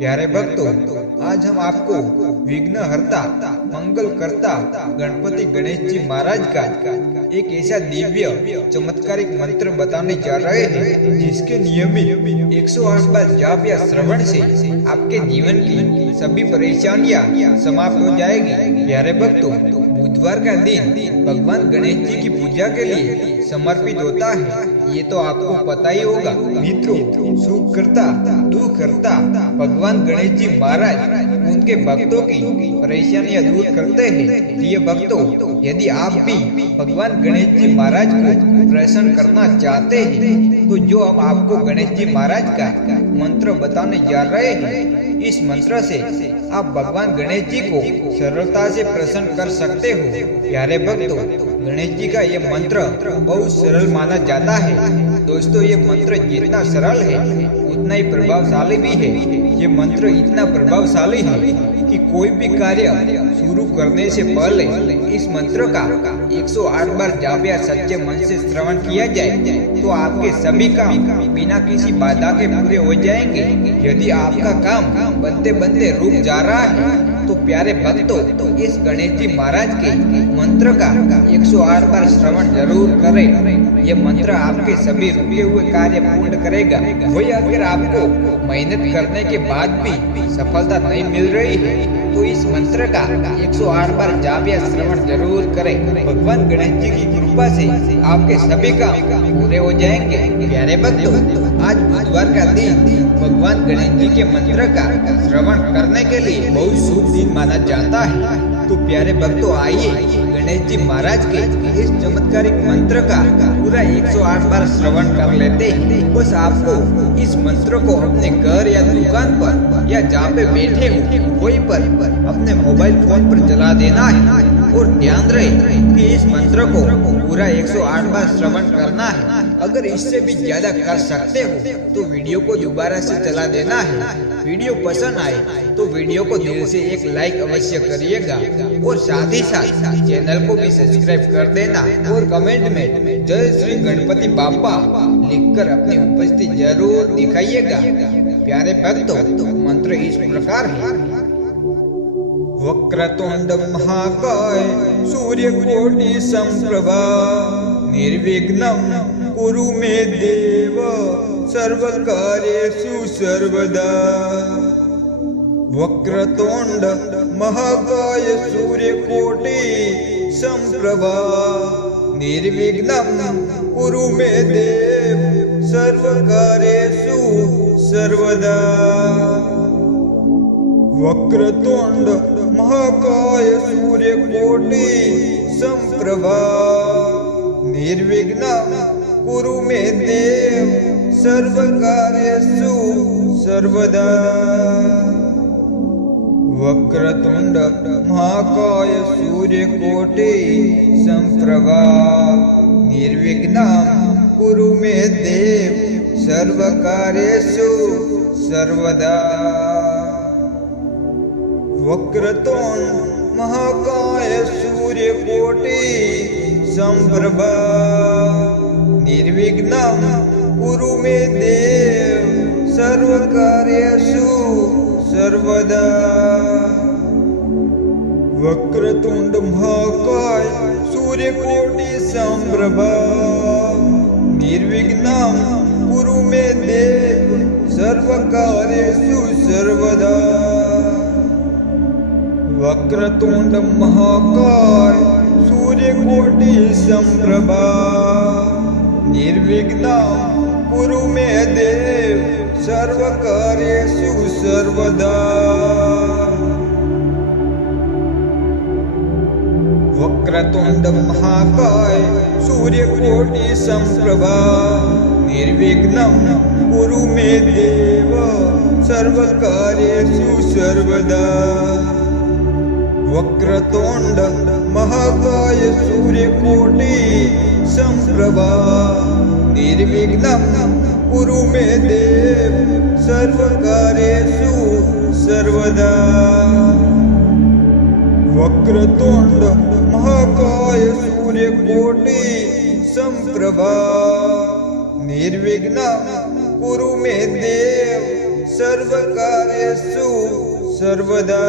प्यारे भक्तों, आज हम आपको विघ्नहर्ता मंगल करता गणपति गणेश जी महाराज का एक ऐसा दिव्य चमत्कारिक मंत्र बताने जा रहे हैं जिसके नियमित 108 बार जाप या श्रवण से आपके जीवन की सभी परेशानियां समाप्त हो जाएगी। प्यारे भक्तों, बुधवार का दिन भगवान गणेश जी की पूजा के लिए समर्पित होता है, ये तो आपको पता ही होगा। मित्रों, सुख करता दुख करता भगवान गणेश जी महाराज उनके भक्तों की परेशानियां दूर करते हैं। प्रिय भक्तों, यदि आप भी भगवान गणेश जी महाराज को प्रसन्न करना चाहते हैं तो जो हम आपको गणेश जी महाराज का मंत्र बताने जा रहे हैं, इस मंत्र से आप भगवान गणेश जी को सरलता से प्रसन्न कर सकते हो। प्यारे भक्तों, गणेश जी का ये मंत्र बहुत सरल माना जाता है। दोस्तों, ये मंत्र जितना सरल है उतना ही प्रभावशाली भी है। ये मंत्र इतना प्रभावशाली है कि कोई भी कार्य शुरू करने से पहले इस मंत्र का 108 बार जाप या सच्चे मन से श्रवण किया जाए तो आपके सभी काम बिना किसी बाधा के पूरे हो जाएंगे। यदि आपका काम बनते बनते रुक जा रहा है तो प्यारे भक्तों, इस गणेश जी महाराज के मंत्र का 108 बार श्रवण जरूर करें। ये मंत्र आपके सभी रुके हुए कार्य पूर्ण करेगा। वही अगर आपको मेहनत करने के बाद भी सफलता नहीं मिल रही है तो इस मंत्र का 108 बार जाप या श्रवण जरूर करें। भगवान गणेश जी की कृपा से आपके सभी काम पूरे हो जाएंगे। प्यारे भक्तों, आज बुधवार का दिन भगवान गणेश जी के मंत्र का श्रवण करने के लिए बहुत शुभ दिन माना जाता है। तो प्यारे भक्तों, आइए गणेश जी महाराज के इस चमत्कारिक मंत्र का पूरा 108 बार श्रवण कर लेते हैं। बस आपको इस मंत्र को अपने घर या दुकान पर या जहाँ पे बैठे हो वहीं पर अपने मोबाइल फोन पर चला देना है और ध्यान रहे कि इस मंत्र को पूरा 108 बार श्रवण करना है। अगर इससे भी ज्यादा कर सकते हो तो वीडियो को दोबारा से चला देना है। वीडियो पसंद आए तो वीडियो को दिल से एक लाइक अवश्य करिएगा और साथ ही साथ चैनल को भी सब्सक्राइब कर देना और कमेंट में जय श्री गणपति बाप्पा लिखकर अपनी उपस्थिति जरूर दिखाइएगा। प्यारे भक्तों, मंत्र इस प्रकार है। वक्रतुंड महाकाय सूर्यकोटि समप्रभा निर्विघ्नं कुरु मे देव सर्वकार्येषु सर्वदा। वक्रतुंड महाकाय सूर्यकोटि समप्रभा निर्विघ्नं कुरु मे देव सर्वकार्येषु सर्वदा। वक्रतुंड महाकाय सूर्यकोटि समप्रभा निर्विघ्नं कुरु मे देव सर्वकार्येषु सर्वदा। वक्रतुंड महाकाय सूर्यकोटि समप्रभा निर्विघ्नं कुरु मे देव सर्वकार्येषु सर्वदा। वक्रतुंड महाकाय सूर्यकोटि समप्रभा निर्विघ्नं कुरु मे देव सर्वकार्येषु सर्वदा। वक्रतुंड महाकाय सूर्यकोटि समप्रभा निर्विघ्नं कुरु मे देव सर्वकार्येषु सर्वदा। वक्रतुंड महाकाय सूर्यकोटि समप्रभा निर्विघ्नं कुरु मे देव सर्वकार्येषु सर्वदा। वक्रतुंड महाकाय सूर्यकोटि समप्रभा निर्विघ्नं कुरु मे देव सर्वकार्येषु सर्वदा। वक्रतुंड महाकाय सूर्यकोटि समप्रभा निर्विघ्नं कुरु मे देव सर्वकार्येषु सर्वदा। वक्रतुंड महाकाय सूर्यकोटि समप्रभा निर्विघ्नं कुरु मे देव सर्वकार्येषु सर्वदा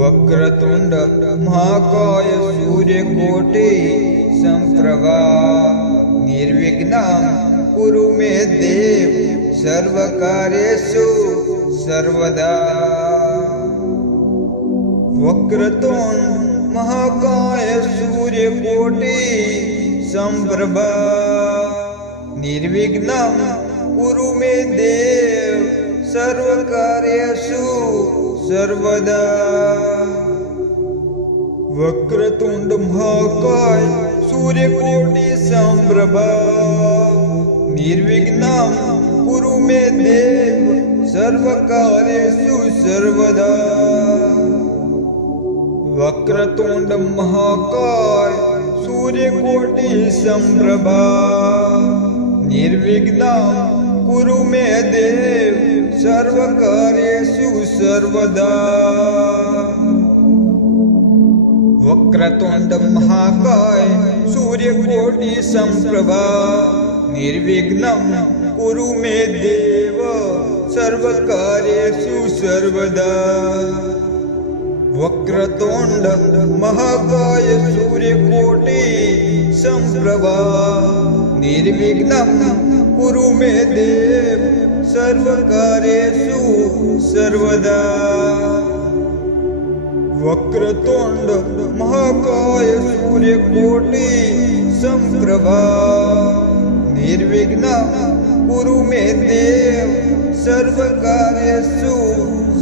वक्रतुंड महाकाय सूर्यकोटि संप्रभा निर्विघ्नं कुरु मे देव सर्वकार्येषु सर्वदा वक्रतुंड महाकाय सूर्यकोटि संप्रभा निर्विघ्नं कुरु मे देव सर्वकार्येषु सर्वदा वक्रतुंड महाकाय सूर्यकोटि संप्रभा निर्विघ्नं कुरु मे देव सर्वकार्येषु सर्वदा वक्रतुंड महाकाय सूर्यकोटि संप्रभा निर्विघ्नं कुरु मे देव सर्वकार्येषु सर्वदा वक्रतुंड महाकाय सूर्यकोटि संप्रभा निर्विघ्नं कुरु मे देव सर्वकार्येषु सर्वदा वक्रतुंड महाकाय सूर्यकोटि संप्रभा निर्विघ्नं कुरु मे देव सर्वकार्येषु सर्वदा वक्रतुंड महाकाय सूर्यकोटि संप्रभा निर्विघ्नं कुरु मे देव सर्वकार्येषु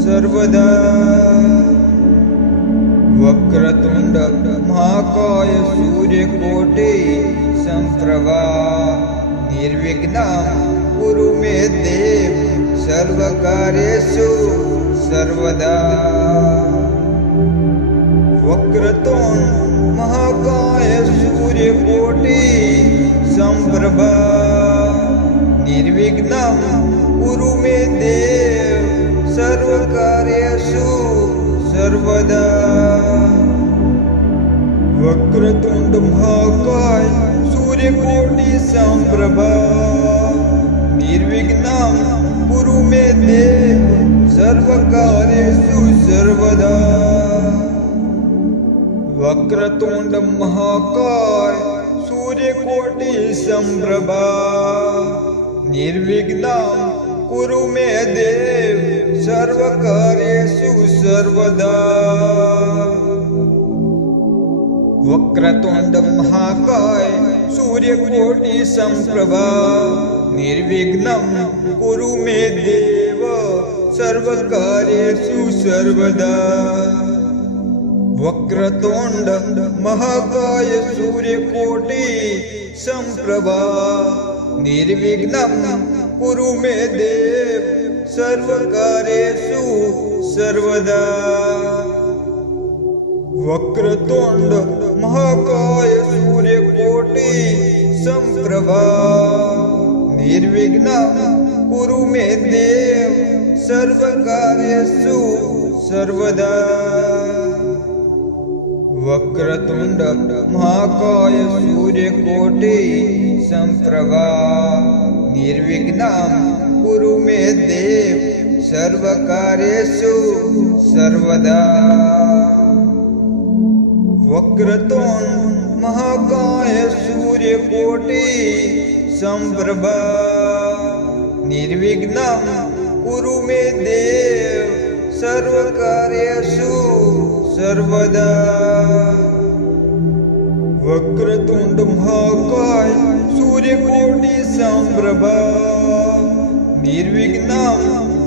सर्वदा वक्रतुंड महाकाय सूर्यकोटि संप्रभा निर्विघ्नं कुरु मे देव सर्वकार्येषु सर्वदा वक्रतुंड महाकाय सूर्यकोटि संप्रभा निर्विघ्नं कुरु मे देव सर्वकार्येषु सर्वदा वक्रतुंड महाकाय सूर्यकोटि संप्रभा निर्विघ्नं कुरु मे देव सर्वकार्येषु सर्वदा वक्रतुंड महाकाय सूर्यकोटि संप्रभा निर्विघ्नं कुरु मे देव सर्वकार्येषु सर्वदा वक्रतुंड महाकाय सूर्यकोटि संप्रभा निर्विघ्नं कुरु मे देव सर्वकार्येषु सर्वदा वक्रतुंड महाकाय सूर्यकोटि संप्रभा निर्विघ्नं कुरु मे देव सर्वकार्येषु सर्वदा वक्रतुंड महाकाय सूर्यकोटि संप्रभा निर्विघ्नं कुरु मे देव सर्वकार्येषु सर्वदा वक्रतुंड महाकाय सूर्यकोटि संप्रभा निर्विघ्नं कुरु मे देव सर्वकार्येषु सर्वदा वक्रतुंड महाकाय सूर्यकोटि संप्रभा निर्विघ्नं कुरु मे देव सर्वकार्येषु सर्वदा वक्रतुंड महाकाय सूर्यकोटि संप्रभा निर्विघ्नं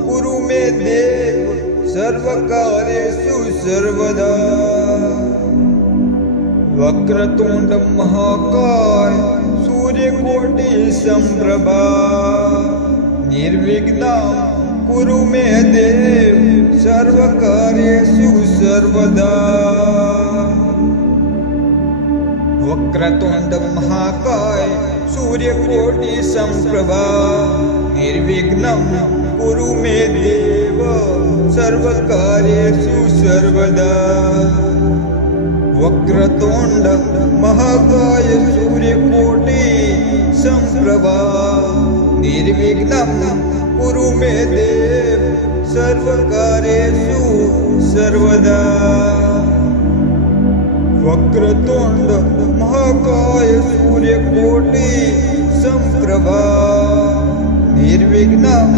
कुरु मे देव सर्वकार्येषु सर्वदा वक्रतुंड महाकाय सूर्यकोटि संप्रभा निर्विघ्नं कुरु मे देव सर्वकार्येषु सर्वदा वक्रतुंड महाकाय सूर्यकोटि संप्रभा निर्विघ्नं कुरु मे देव सर्वकार्येषु सर्वदा वक्रतुंड महाकाय सूर्यकोटि संप्रभा निर्विघ्नं कुरु मे देव सर्वकार्येषु सर्वदा। वक्रतुंड महाकाय सूर्यकोटि समप्रभा निर्विघ्नं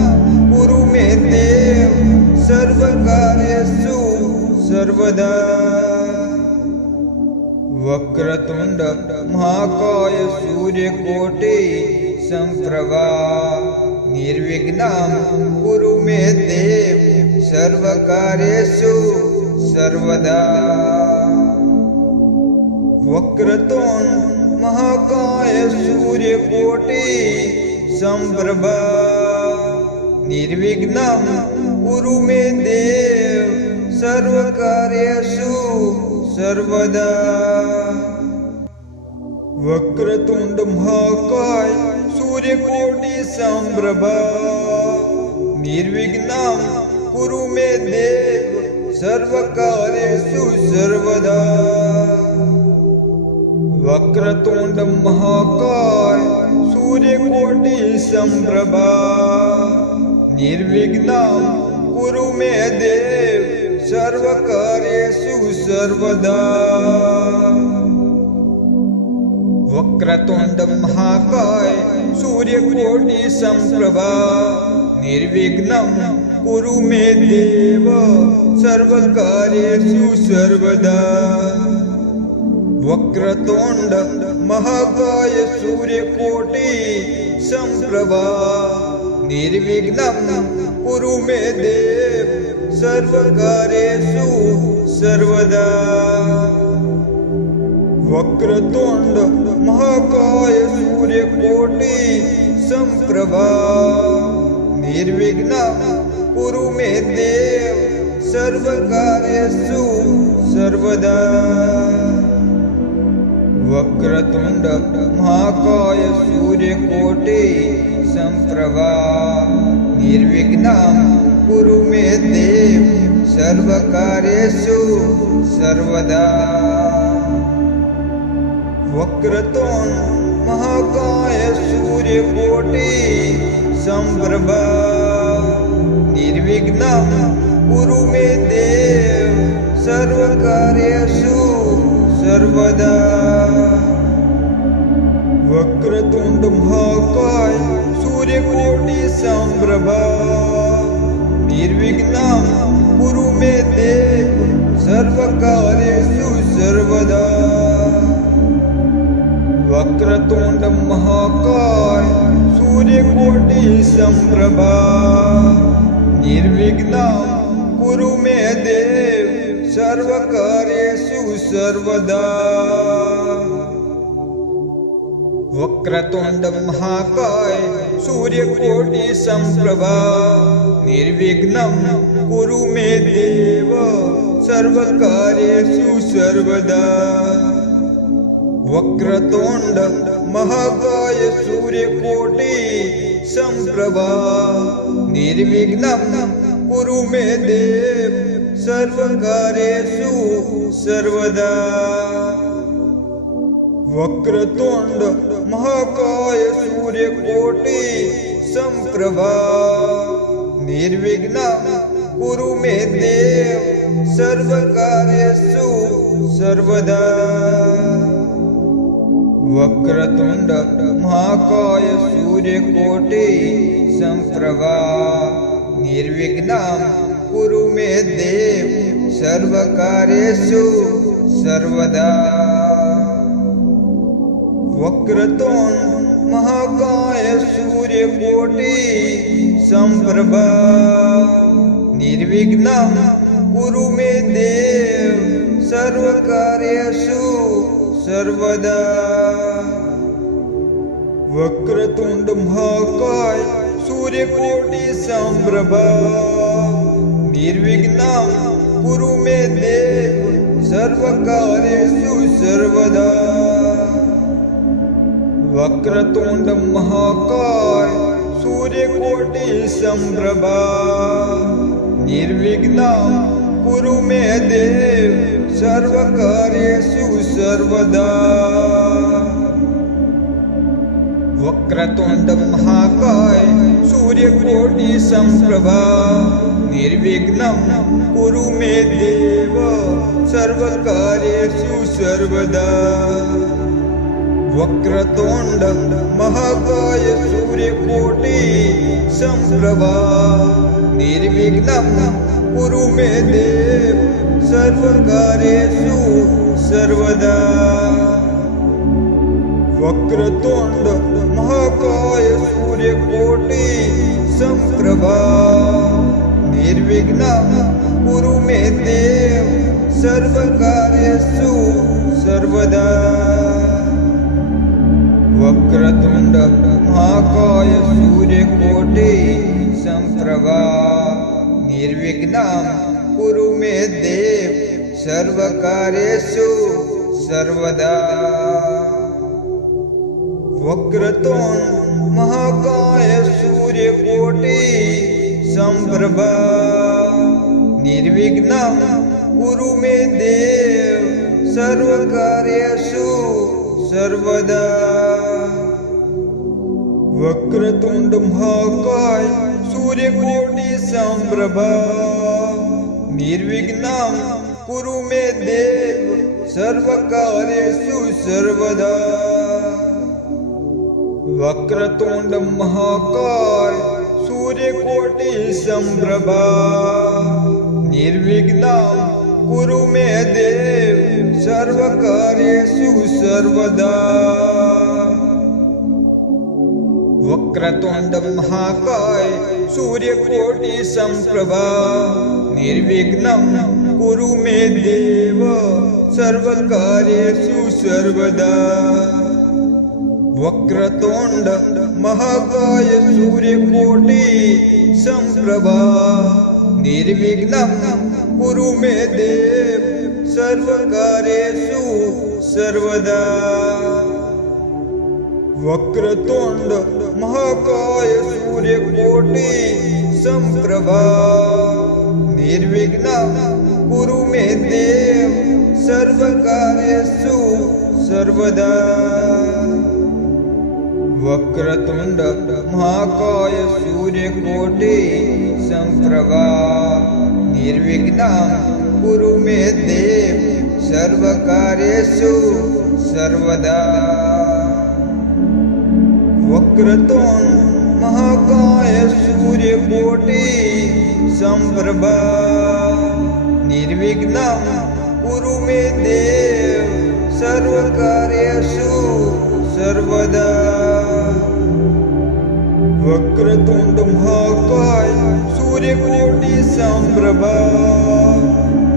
कुरु मे देव सर्वकार्येषु सर्वदा। वक्रतुंड महाकाय सूर्यकोटि समप्रभा निर्विघ्नं कुरु मे देव सर्वकार्येषु सर्वदा। वक्रतुंड महाकाय सूर्यकोटि समप्रभा निर्विघ्नं कुरु मे देव सर्वकार्येषु सर्वदा। वक्रतुंड महाकाय सूर्यकोटि समप्रभा निर्विघ्नं कुरु मे देव सर्वकार्येषु सर्वदा। वक्रतुंड महाकाय सूर्यकोटि समप्रभा निर्विघ्नं कुरु मे देव सर्वकार्येषु सर्वदा। वक्रतुंड महाकाय सूर्यकोटि समप्रभा निर्विघ्नं कुरु मे देव सर्वकार्येषु सर्वदा। वक्रतुंड महाकाय सूर्यकोटि समप्रभा निर्विघ्नं कुरु मे देव सर्वकार्येषु सर्वदा। वक्रतुंड महाकाय सूर्यकोटि समप्रभा निर्विघ्नं कुरु मे देव सर्वकार्येषु सर्वदा। वक्रतुंड महाकाय सूर्यकोटि समप्रभा निर्विघ्नं कुरु मे देव सर्वकार्येषु सर्वदा। वक्रतुंड महाकाय सूर्यकोटि समप्रभा निर्विघ्नं कुरु मे देव सर्वकार्येषु सर्वदा। वक्रतुंड महाकाय सूर्यकोटि समप्रभा निर्विघ्नं कुरु मे देव सर्वकार्येषु सर्वदा। वक्रतुंड महाकाय सूर्यकोटि समप्रभा निर्विघ्नं कुरु मे देव सर्वकार्येषु सर्वदा। वक्रतुंड महाकाय सूर्यकोटि समप्रभा निर्विघ्नं कुरु मे देव सर्वकार्येषु सर्वदा। वक्रतुंड महाकाय सूर्यकोटि समप्रभा निर्विघ्नं कुरु मे देव सर्वकार्येषु सर्वदा। वक्रतुंड महाकाय सूर्यकोटि समप्रभा निर्विघ्नं कुरु मे देव सर्वकार्येषु सर्वदा। वक्रतुंड महाकाय सूर्यकोटि समप्रभा निर्विघ्नं कुरु मे देव सर्वकार्येषु सर्वदा। वक्रतुंड महाकाय सूर्यकोटि समप्रभा निर्विघ्नं कुरु मे देव सर्वकार्येषु सर्वदा। वक्रतुंड महाकाय सूर्यकोटि समप्रभा निर्विघ्नं कुरु मे देव सर्वकार्येषु सर्वदा। वक्रतुंड महाकाय सूर्यकोटि समप्रभा निर्विघ्नं कुरु मे देव सर्वकार्येषु सर्वदा। वक्रतुंड महाकाय सूर्यकोटि समप्रभा निर्विघ्नं कुरु मे देव सर्वकार्येषु सर्वदा। वक्रतुंड महाकाय सूर्यकोटि समप्रभा निर्विघ्नं कुरु मे देव सर्वकार्येषु सर्वदा। वक्रतुंड महाकाय सूर्यकोटि समप्रभा निर्विघ्नं कुरु मे देव सर्वकार्येषु सर्वदा। वक्रतुंड महाकाय सूर्यकोटि समप्रभा निर्विघ्नं कुरु मे देव सर्वकार्येषु सर्वदा। वक्रतुंड महाकाय सूर्यकोटि समप्रभा निर्विघ्नं कुरु मे देव सर्वकार्येषु सर्वदा। वक्रतुंड महाकाय सूर्यकोटि समप्रभा निर्विघ्नं कुरु मे देव सर्वकार्येषु सर्वदा। वक्रतुंड महाकाय सूर्यकोटि समप्रभा निर्विघ्नं कुरु मे देव सर्वकार्येषु सर्वदा। वक्रतुंड महाकाय सूर्यकोटि समप्रभा निर्विघ्नं कुरु मे देव सर्वकार्येषु सर्वदा। वक्रतुंड महाकाय सूर्यकोटि समप्रभा निर्विघ्नं कुरु मे देव सर्वकार्येषु सर्वदा। वक्रतुंड महाकाय सूर्यकोटि समप्रभा निर्विघ्नं कुरु मे देव सर्वकार्येषु सर्वदा। वक्रतुंड महाकाय सूर्यकोटि समप्रभा निर्विघ्नं कुरु मे देव सर्वकार्येषु सर्वदा। वक्रतुंड महाकाय सूर्यकोटि समप्रभा निर्विघ्नं कुरु मे देव सर्वकार्येषु सर्वदा। वक्रतुंड महाकाय सूर्यकोटि समप्रभा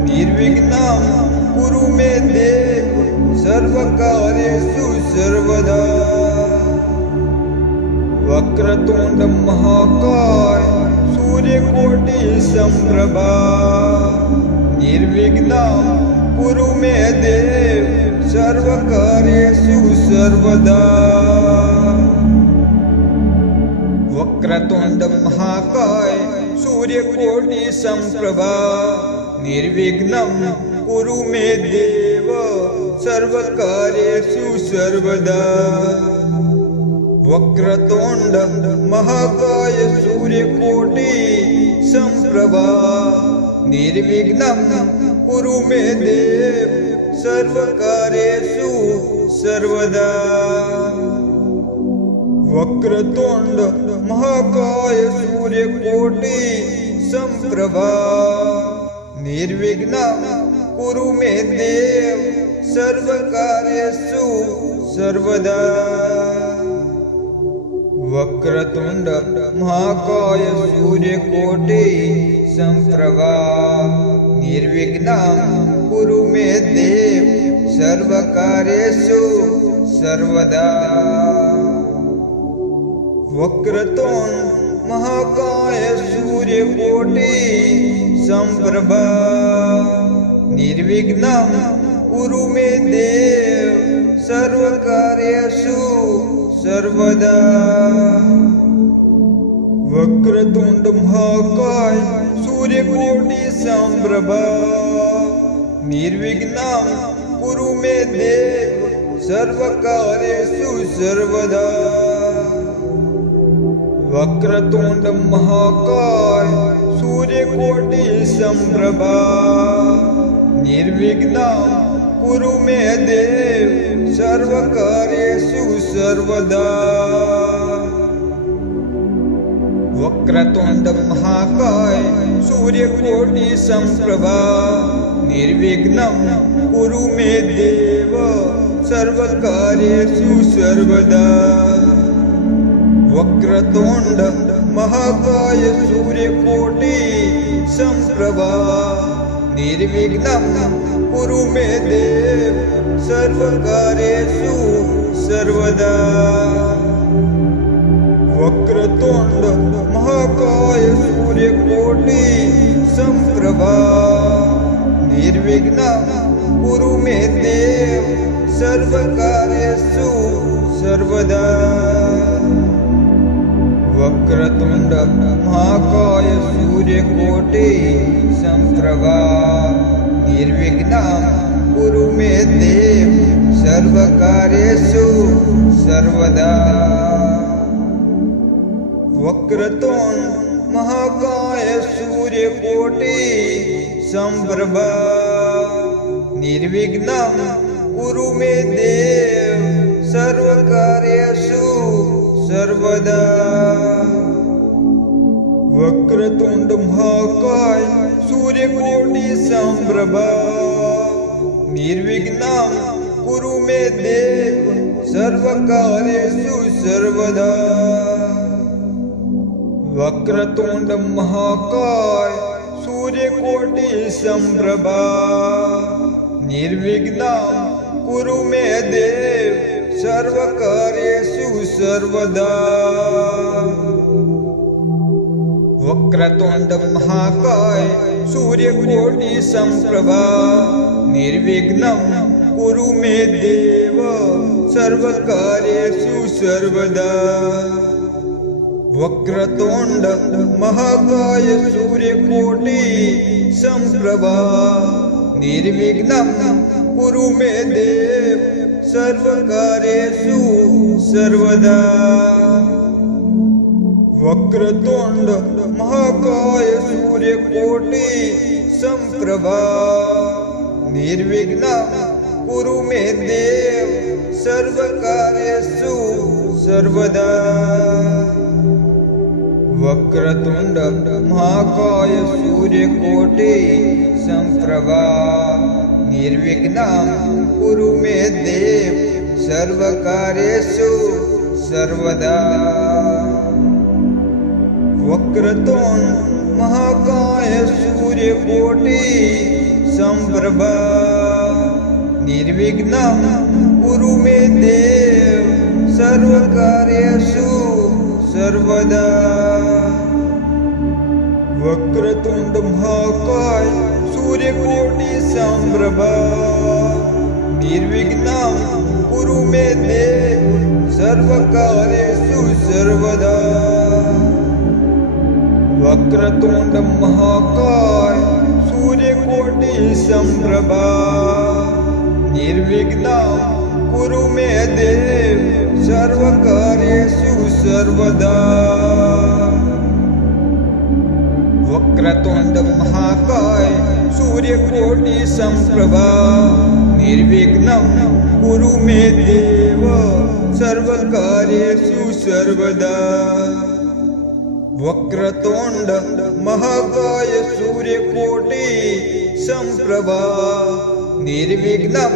निर्विघ्नं कुरु मे देव सर्वकार्येषु सर्वदा। वक्रतुंड महाकाय सूर्यकोटि समप्रभा निर्विघ्नं कुरु मे देव सर्वकार्येषु सर्वदा। वक्रतुंड महाकाय सूर्यकोटि समप्रभा निर्विघ्नं कुरु मे देव सर्वकार्येषु सर्वदा। वक्रतुंड महाकाय सूर्यकोटि समप्रभा निर्विघ्नं कुरु मे देव सर्वकार्येषु सर्वदा। वक्रतुंड महाकाय सूर्यकोटि समप्रभा निर्विघ्नं कुरु मे देव सर्वकार्येषु सर्वदा। वक्रतुंड महाकाय सूर्यकोटि समप्रभा निर्विघ्नं कुरु मे देव सर्वकार्येषु सर्वदा। वक्रतुंड महाकाय सूर्यकोटि समप्रभा निर्विघ्नं कुरु मे देव सर्वकार्येषु सर्वदा। वक्रतुंड महाकाय सूर्यकोटि समप्रभा निर्विघ्नं कुरु मे देव सर्वकार्येषु सर्वदा। वक्रतुंड महाकाय सूर्यकोटि संप्रभा निर्विघ्नं कुरु मे देव सर्वकार्येषु सर्वदा। वक्रतुंड महाकाय सूर्यकोटि संप्रभा निर्विघ्नं कुरु मे देव सर्वकार्येषु सर्वदा। वक्रतुंड महाकाय सूर्यकोटि संप्रभा निर्विघ्नं कुरु मे देव सर्वकार्येषु सर्वदा। वक्रतुंड महाकाय सूर्यकोटि संप्रभा निर्विघ्नं कुरु मे देव सर्वकार्येषु सर्वदा। वक्रतुंड महाकाय सूर्यकोटि संप्रभा निर्विघ्नं कुरु मे देव सर्वकार्येषु सर्वदा। वक्रतुंड महाकाय सूर्यकोटि संप्रभा निर्विघ्नं कुरु मे देव सर्वकार्येषु सर्वदा। वक्रतुंड महाकाय सूर्यकोटि संप्रभा निर्विघ्नं कुरु मे देव सर्वकार्येषु सर्वदा। वक्रतुंड महाकाय सूर्यकोटि संप्रभा निर्विघ्नं कुरु मे देव सर्वकार्येषु सर्वदा। वक्रतुंड महाकाय सूर्यकोटि संप्रभा निर्विघ्नं कुरु मे देव सर्वकार्येषु सर्वदा। वक्रतुंड महाकाय सूर्यकोटि संप्रभा निर्विघ्नं कुरु मे देव सर्वकार्येषु सर्वदा। वक्रतुंड महाकाय सूर्यकोटि संप्रभा निर्विघ्नं कुरु मे देव सर्वकार्येषु सर्वदा। वक्रतुंड महाकाय सूर्यकोटि संप्रभा निर्विघ्नं कुरु मे देव सर्वकार्येषु सर्वदा। वक्रतुंड महाकाय सूर्यकोटि संप्रभा निर्विघ्नं कुरु मे देव सर्वकार्येषु सर्वदा। वक्रतुंड महाकाय सूर्यकोटि संप्रभा निर्विघ्नं कुरु मे देव सर्वकार्येषु सर्वदा। वक्रतुंड महाकाय सूर्यकोटि संप्रभा निर्विघ्नं कुरु मे देव सर्वकार्येषु सर्वदा। वक्रतुंड महाकाय सूर्यकोटि संप्रभा निर्विघ्नं कुरु मे देव सर्वकार्येषु सर्वदा। वक्रतुंड महाकाय सूर्यकोटि संप्रभा निर्विघ्नं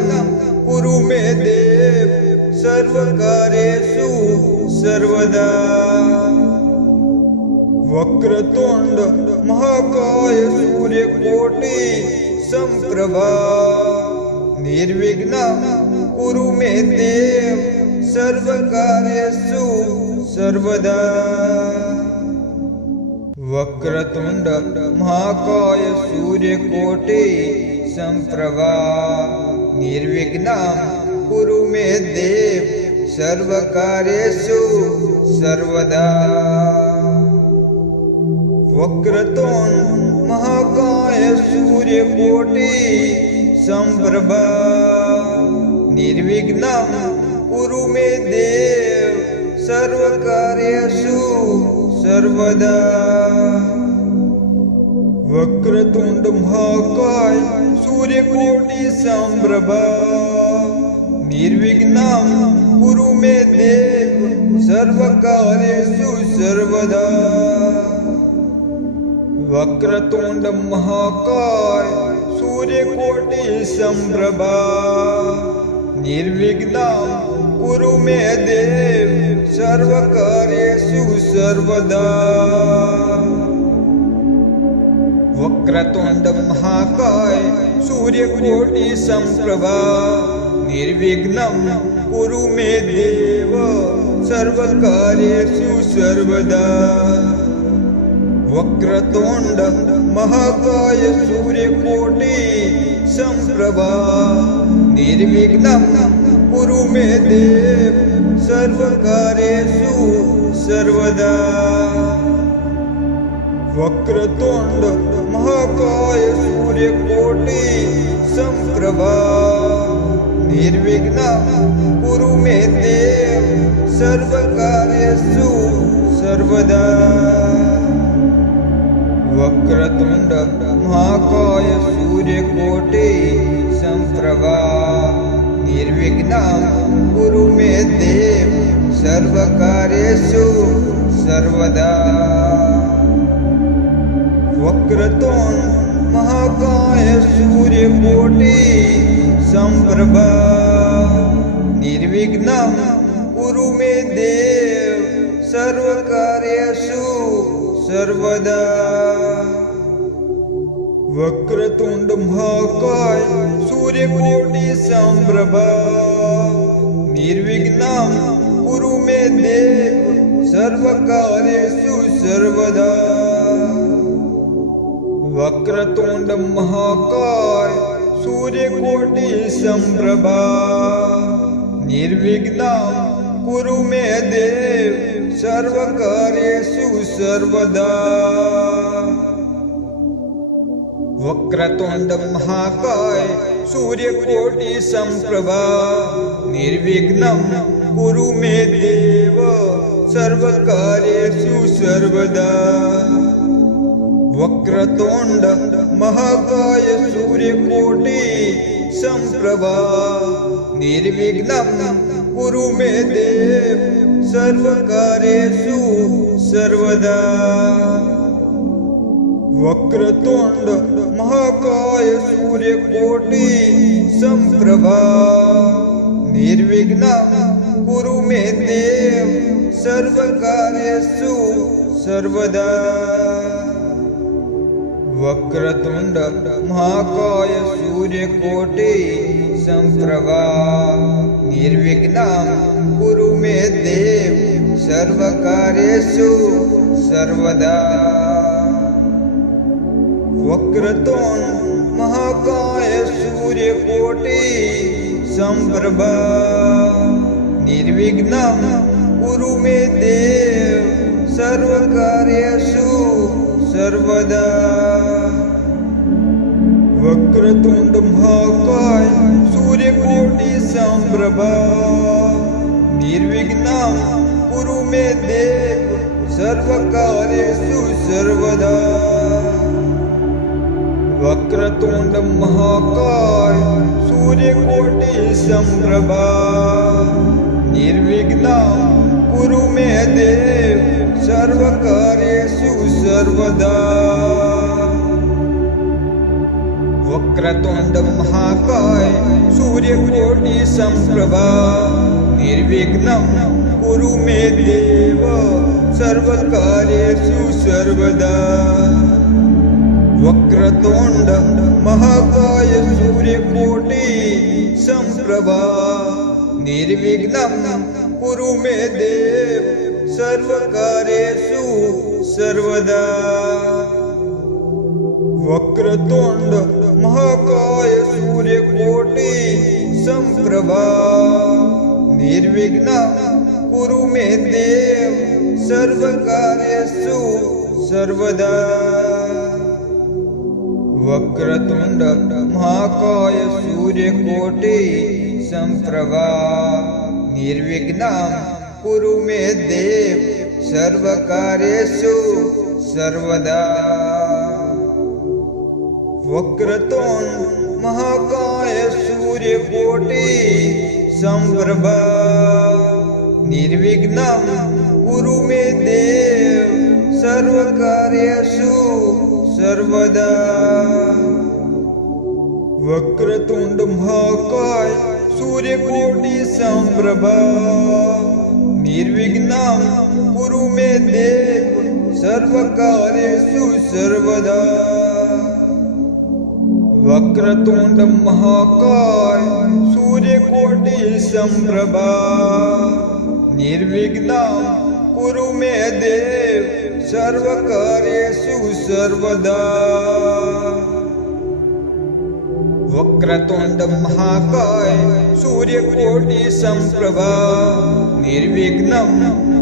कुरु मे देव सर्वकार्येषु सर्वदा। वक्रतुंड महाकाय सूर्यकोटि संप्रभा निर्विघ्नं कुरु मे देव सर्वकार्येषु सर्वदा। वक्रतुंड महाकाय सूर्यकोटि संप्रभा निर्विघ्नं कुरु मे देव सर्वकार्येषु सर्वदा। वक्रतुंड महाकाय सूर्यकोटि संप्रभा निर्विघ्नं कुरु मे देव सर्वकार्येषु सर्वदा वक्रतुंड महाकाय सूर्यकोटि समप्रभा निर्विघ्नं कुरु मे देव सर्वकार्येषु सर्वदा वक्रतुंड महाकाय सूर्यकोटि समप्रभा निर्विघ्नं कुरु मे देव सर्वकार्येषु सर्वदा वक्रतुंड महाकाय सूर्यकोटि समप्रभा निर्विघ्नं कुरु मे देव सर्वकार्येषु सर्वदा वक्रतुंड महाकाय सूर्यकोटि समप्रभा निर्विघ्नं कुरु मे देव सर्वकार्येषु सर्वदा वक्रतुंड महाकाय सूर्यकोटि समप्रभा निर्विघ्नं कुरु मे देव सर्वकार्येषु सर्वदा वक्रतुंड महाकाय सूर्यकोटि समप्रभा निर्विघ्नं कुरु मे देव सर्वकार्येषु सर्वदा वक्रतुंड महाकाय सूर्यकोटि समप्रभा निर्विघ्नं कुरु मे देव सर्वकार्येषु सर्वदा वक्रतुंड महाकाय सूर्यकोटि समप्रभा निर्विघ्नं कुरु मे देव सर्वकार्येषु सर्वदा वक्रतुंड महाकाय सूर्यकोटि समप्रभा निर्विघ्नं कुरु मे देव सर्वकार्येषु सर्वदा वक्रतुंड महाकाय सूर्यकोटि समप्रभा निर्विघ्नं कुरु मे देव सर्वकार्येषु सर्वदा वक्रतुंड महाकाय सूर्यकोटि समप्रभा निर्विघ्नं कुरु मे देव सर्वकार्येषु सर्वदा वक्रतुंड महाकाय सूर्यकोटि समप्रभा निर्विघ्नं कुरु मे देव सर्वकार्येषु सर्वदा वक्रतुंड महाकाय सूर्यकोटि समप्रभा निर्विघ्नं कुरु मे देव सर्वकार्येषु सर्वदा वक्रतुंड महाकाय सूर्यकोटि समप्रभा निर्विघ्नं कुरु मे देव सर्वकार्येषु सर्वदा वक्रतुंड महाकाय सूर्यकोटि समप्रभा निर्विघ्नं कुरु मे देव सर्वकार्येषु सर्वदा वक्रतुंड महाकाय सूर्यकोटि समप्रभा निर्विघ्नं कुरु मे देव सर्वकार्येषु सर्वदा वक्रतुंड महाकाय सूर्यकोटि समप्रभा निर्विघ्नं कुरु मे देव सर्वकार्येषु सर्वदा वक्रतुंड महाकाय सूर्यकोटि समप्रभा निर्विघ्नं कुरु मे देव सर्वकार्येषु सर्वदा वक्रतुंड महाकाय सूर्यकोटि समप्रभा निर्विघ्नं कुरु मे देव सर्वकार्येषु सर्वदा वक्रतुंड महाकाय सूर्यकोटि समप्रभा निर्विघ्नं कुरु मे देव सर्वकार्येषु सर्वदा। वक्रतुंड महाकाय सूर्यकोटि समप्रभा निर्विघ्नं कुरु मे देव सर्वकार्येषु सर्वदा। वक्रतुंड महाकाय सूर्यकोटि समप्रभा निर्विघ्नं कुरु मे देव सर्वकार्येषु सर्वदा। वक्रतुंड महाकाय सूर्यकोटि समप्रभा निर्विघ्नं कुरु मे देव सर्वकार्येषु सर्वदा। वक्रतुंड महाकाय सूर्यकोटि समप्रभा निर्विघ्नं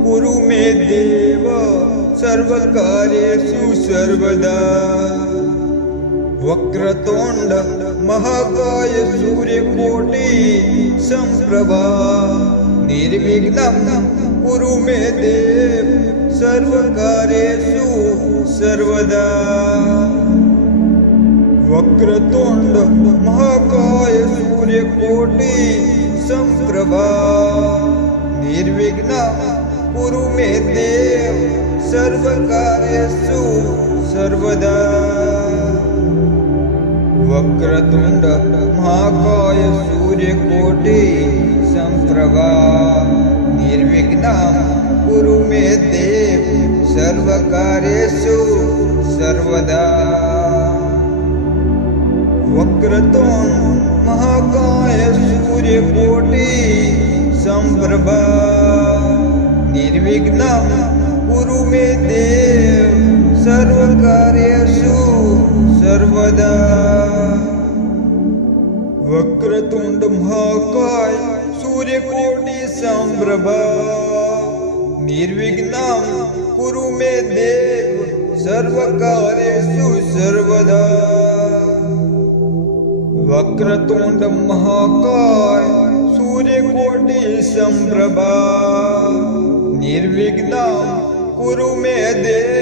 कुरु मे देव सर्वकार्येषु सर्वदा। वक्रतुंड महाकाय सूर्यकोटि समप्रभा निर्विघ्नं कुरु मे देव सर्वकार्येषु सर्वदा। वक्रतुंड महाकाय सूर्यकोटि समप्रभा निर्विघ्नं कुरु मे देव सर्वकार्येषु सर्वदा। वक्रतुंड महाकाय सूर्यकोटि समप्रभा निर्विघ्नं कुरु मे देव सर्वकार्येषु सर्वदा। वक्रतुंड महाकाय सूर्यकोटि समप्रभा निर्विघ्नं कुरु मे देव सर्वकार्येषु सर्वदा। वक्रतुंड महाकाय सूर्यकोटि समप्रभा निर्विघ्नं कुरु मे देव सर्वकार्येषु सर्वदा। वक्रतुंड महाकाय सूर्यकोटि समप्रभा निर्विघ्नं कुरु मे देव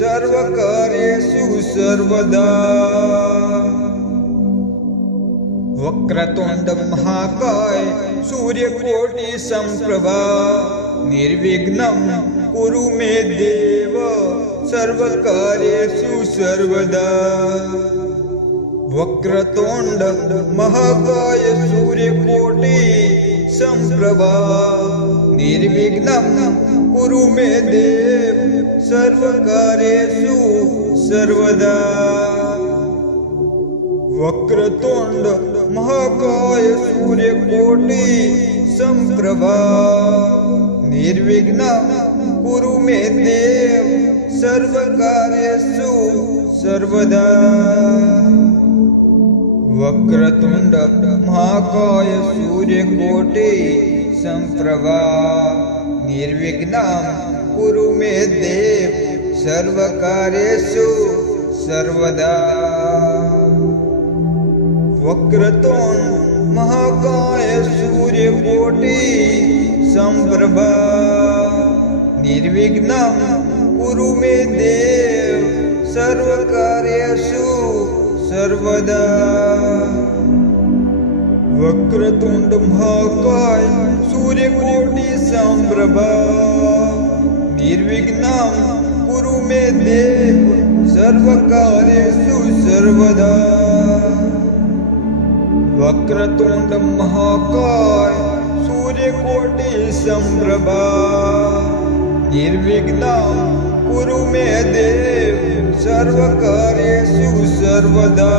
सर्वकार्येषु सर्वदा। वक्रतुंड महाकाय सूर्यकोटि समप्रभा निर्विघ्नं कुरु मे देव सर्वकार्येषु सर्वदा। वक्रतुंड महाकाय सूर्यकोटि समप्रभा निर्विघ्नं कुरु मे देव सर्वकार्येषु सर्वदा। वक्रतुंड महाकाय सूर्यकोटि समप्रभा निर्विघ्नं कुरु मे देव सर्वकार्येषु सर्वदा। वक्रतुंड महाकाय सूर्यकोटि समप्रभा निर्विघ्नं कुरु मे देव सर्वकार्येषु सर्वदा। वक्रतुंड महाकाय सूर्यकोटि समप्रभा निर्विघ्नं कुरु मे देव सर्वकार्येषु सर्वदा। वक्रतुंड महाकाय सूर्यकोटि समप्रभा निर्विघ्नं कुरु मे देव सर्वकार्येषु सर्वदा। वक्रतुंड महाकाय सूर्यकोटि समप्रभा निर्विघ्नं कुरु मे देव सर्वकार्येषु सर्वदा।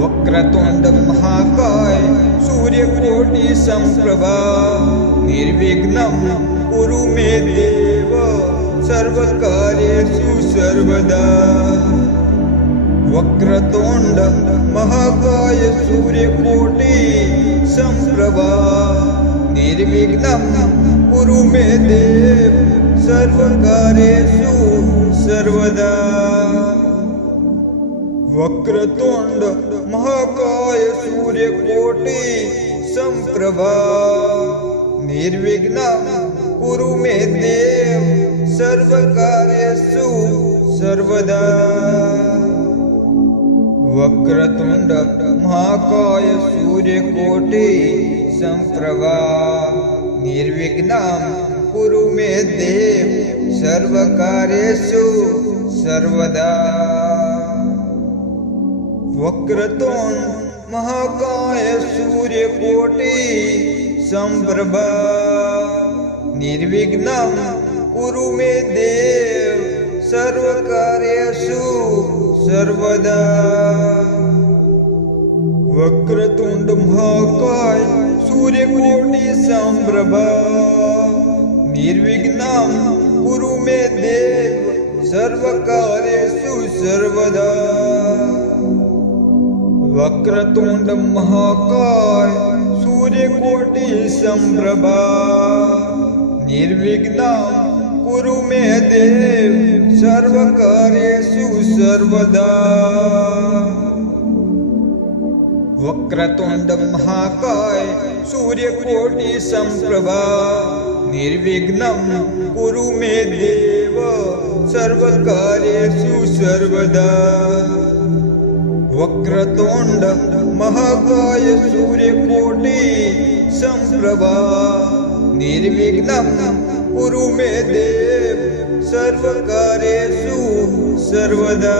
वक्रतुंड महाकाय सूर्यकोटि समप्रभा निर्विघ्नं कुरु मे देव सर्वकार्येषु सर्वदा। वक्रतुंड महाकाय सूर्यकोटि समप्रभा निर्विघ्नं कुरु मे देव सर्वकार्येषु सर्वदा। वक्रतुंड महाकाय सूर्यकोटि समप्रभा निर्विघ्नं कुरु मे देव सर्वकार्येषु सर्वदा। वक्रतुंड महाकाय सूर्यकोटि समप्रभा निर्विघ्नं कुरु मे देव सर्वकार्येषु सर्वदा। वक्रतुंड महाकाय सूर्यकोटि समप्रभा निर्विघ्नं कुरु मे देव सर्वकार्येषु सर्वदा। वक्रतुंड महाकाय सूर्यकोटि समप्रभा निर्विघ्नं कुरु मे देव सर्वकार्येषु सर्वदा। वक्रतुंड महाकाय सूर्यकोटि समप्रभा निर्विघ्नं कुरु मे देव सर्वकार्येषु सर्वदा। वक्रतुंड महाकाय सूर्यकोटि समप्रभा निर्विघ्नं कुरु मे देव सर्वकार्येषु सर्वदा। वक्रतुंड महाकाय सूर्यकोटि समप्रभा निर्विघ्नं कुरु मे देव सर्वकार्येषु सर्वदा।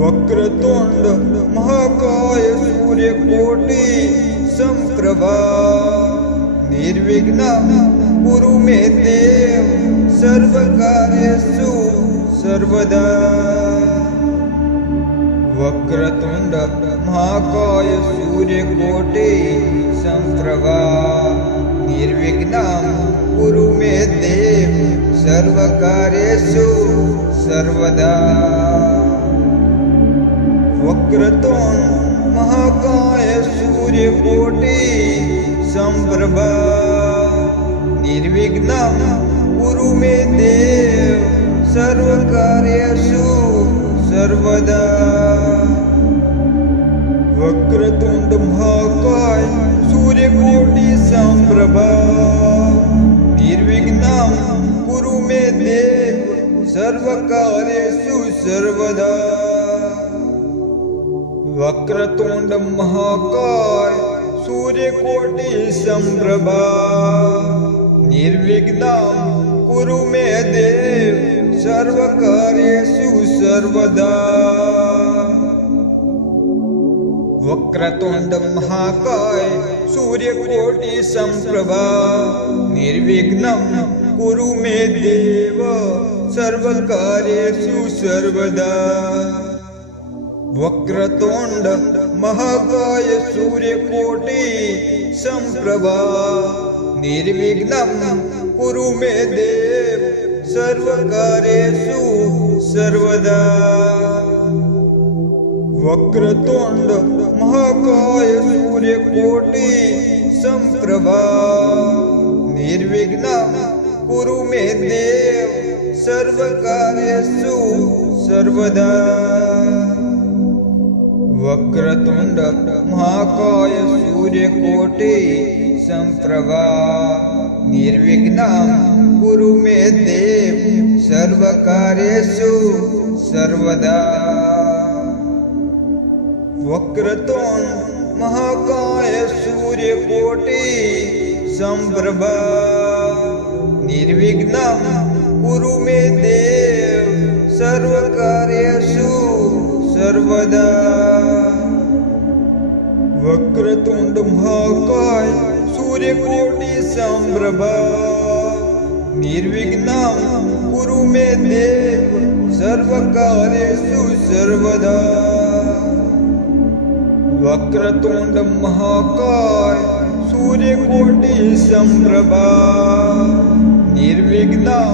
वक्रतुंड महाकाय सूर्यकोटि समप्रभा निर्विघ्नं कुरु मे देव सर्वकार्येषु सर्वदा। वक्रतुंड महाकाय सूर्यकोटि समप्रभा निर्विघ्नं कुरु मे देव सर्वकार्येषु सर्वदा। वक्रतुंड महाकाय सूर्यकोटि समप्रभा निर्विघ्नं कुरु मे देव सर्वकार्येषु सर्वदा। वक्रतुंड महाकाय सूर्यकोटि समप्रभा निर्विघ्नं कुरु मे देव सर्वकार्येषु सर्वदा। वक्रतुंड महाकाय सूर्यकोटि समप्रभा निर्विघ्नं कुरु मे देव सर्वकार्येषु सर्वदा। वक्रतुंड महाकाय सूर्यकोटि समप्रभा निर्विघ्नं कुरु मे देव सर्वकार्येषु सर्वदा। वक्रतुंड महाकाय सूर्यकोटि समप्रभा निर्विघ्नं कुरु मे देव सर्वकार्येषु सर्वदा। वक्रतुंड महाकाय सूर्यकोटि समप्रभा निर्विघ्नं कुरु मे देव सर्वकार्येषु सर्वदा। वक्रतुंड महाकाय सूर्यकोटि समप्रभा निर्विघ्नं कुरु मे देव सर्वकार्येषु सर्वदा। वक्रतुंड महाकाय सूर्यकोटि समप्रभा निर्विघ्नं कुरु मे देव सर्वकार्येषु सर्वदा। वक्रतुंड महाकाय सूर्यकोटि समप्रभा निर्विघ्नं कुरु मे देव सर्वकार्येषु सर्वदा। वक्रतुंड महाकाय सूर्यकोटि समप्रभा निर्विघ्नं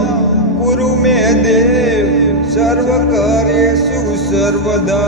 कुरु मे देव सर्वकार्येषु सर्वदा।